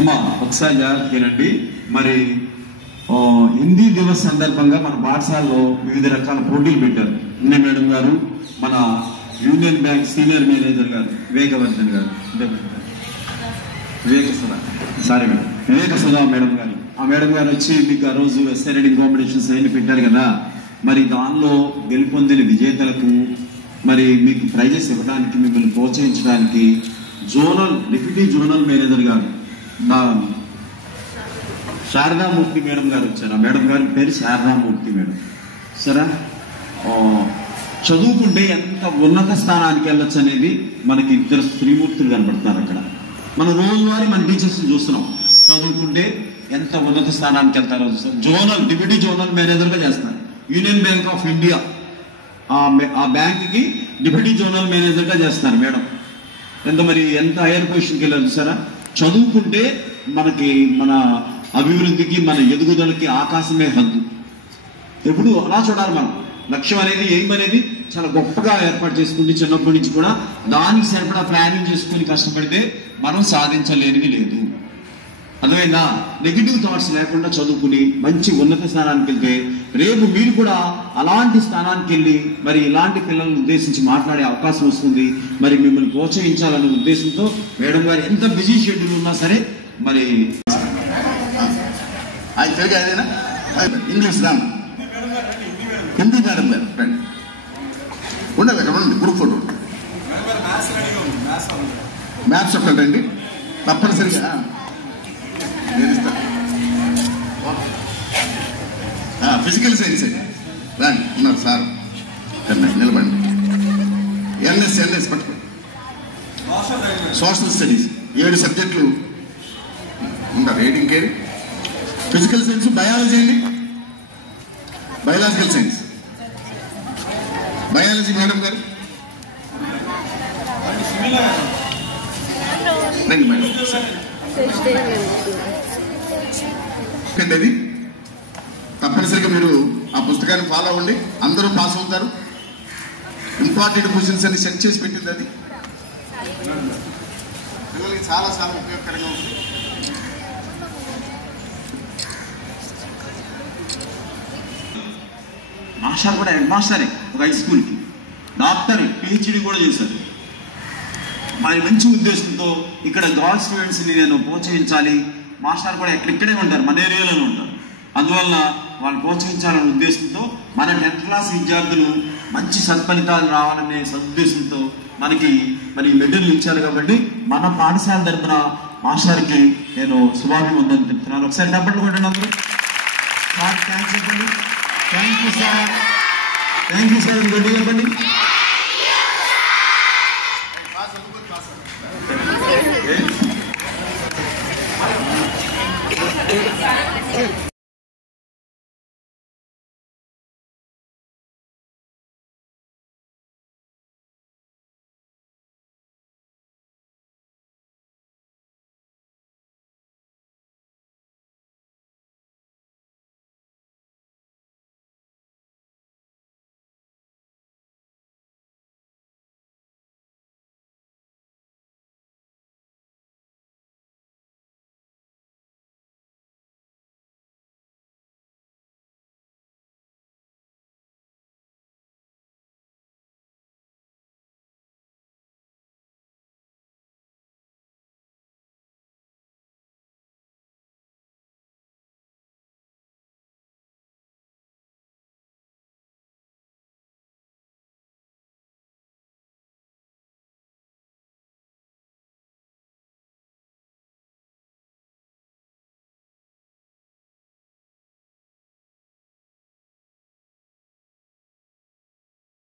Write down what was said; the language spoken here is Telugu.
అమ్మా ఒకసారి జాగ్రత్తగానండి. మరి హిందీ దివస్ సందర్భంగా మన పాఠశాలలో వివిధ రకాల పోటీలు పెట్టారు. మేడం గారు, మన యూనియన్ బ్యాంక్ సీనియర్ మేనేజర్ గారు వివేకవర్ధన్ గారు, వివేక సుధా మేడం గారు, ఆ మేడం గారు వచ్చి మీకు ఆ రోజు ఎస్ఐ రైడింగ్ కాంపిటీషన్స్ అన్ని పెట్టారు కదా. మరి దానిలో గెలుపొందిన విజేతలకు మరి మీకు ప్రైజెస్ ఇవ్వడానికి, మిమ్మల్ని ప్రోత్సహించడానికి డిప్యూటీ జోనల్ మేనేజర్ గారు శారదామూర్తి మేడం గారు వచ్చారు. ఆ మేడం గారి పేరు శారదామూర్తి మేడం. సరే, చదువుకుంటే ఎంత ఉన్నత స్థానానికి వెళ్ళొచ్చు అనేది మనకి ఇద్దరు స్త్రీమూర్తులు కనపడుతున్నారు అక్కడ. మనం రోజువారీ మన టీచర్స్ చూస్తున్నాం, చదువుకుంటే ఎంత ఉన్నత స్థానానికి వెళ్తారో. డిప్యూటీ జోనల్ మేనేజర్ గా చేస్తారు. యూనియన్ బ్యాంక్ ఆఫ్ ఇండియా ఆ బ్యాంక్ కి డిప్యూటీ జోనల్ మేనేజర్ గా చేస్తారు మేడం. ఎంత హైయర్ పొజిషన్కి వెళ్ళారు చూసారా. చదువుకుంటే మనకి మన అభివృద్ధికి, మన ఎదుగుదలకి ఆకాశమే హద్దు. ఎప్పుడు అలా చూడాలి. మనం లక్ష్యం అనేది, ఎయిమ్ అనేది చాలా గొప్పగా ఏర్పాటు చేసుకుంటే చిన్నప్పటి నుంచి కూడా దానికి సరిపడా ప్లానింగ్ చేసుకుని కష్టపడితే మనం సాధించలేనిది లేదు. అర్థమైందా? నెగిటివ్ థాట్స్ లేకుండా చదువుకుని మంచి ఉన్నత స్థానానికి వెళ్తే రేపు మీరు కూడా అలాంటి స్థానానికి వెళ్ళి మరి ఇలాంటి పిల్లలను ఉద్దేశించి మాట్లాడే అవకాశం వస్తుంది. మరి మిమ్మల్ని ప్రోత్సహించాలనే ఉద్దేశంతో మేడం గారు ఎంత బిజీ షెడ్యూల్ ఉన్నా సరే మరి ఇంగ్లీష్ రాను, హిందీ మేడం గారు ఉండాలి. అక్కడ ఉండండి, గ్రూప్ ఫోటో మ్యాథ్స్ ఒకటండి తప్పనిసరిగా నేను ఇస్తాను. ఫిజికల్ సైన్స్ అండి రాండి, ఉన్నారు సార్ నిలబండి. ఎన్ఎస్ పట్టుకోండి. సోషల్ స్టడీస్ 7 సబ్జెక్టులు ఉంటారు. Reading care, physical science, biology అండి, బయాలజికల్ సైన్స్, బయాలజీ మేడం గారు రండి మేడం. అది తప్పనిసరిగా మీరు ఆ పుస్తకాన్ని ఫాలో అవ్వండి. అందరూ పాస్ అవుతారు. ఇంపార్టెంట్ క్వశ్చన్స్ అన్ని సెట్ చేసి పెట్టింది అది. పిల్లలకి చాలా చాలా ఉపయోగకరంగా ఉంటుంది. మాస్టర్ కూడా హెడ్ మాస్టరే ఒక హై స్కూల్కి, డాక్టర్, పిహెచ్డి కూడా చేశారు. మరి మంచి ఉద్దేశంతో ఇక్కడ గర్ల్స్ స్టూడెంట్స్ని నేను ప్రోత్సహించాలి. మాస్టర్ కూడా ఇక్కడే ఉంటారు, మన ఏరియాలోనే ఉంటారు. అందువల్ల వాళ్ళు ప్రోత్సహించాలనే ఉద్దేశంతో మన 10th క్లాస్ విద్యార్థులు మంచి సత్ఫలితాలు రావాలనే సదుద్దేశంతో మనకి మరి మెడల్లు ఇచ్చారు. కాబట్టి మన పాఠశాల తరపున మాస్టర్కి నేను శుభాభివందనలు చెప్తున్నాను. ఒకసారి డబ్బులు కొట్టండి అందరూ. థ్యాంక్స్ చెప్పండి. Thank you sir, thank you sir. గడ్డి చెప్పండి.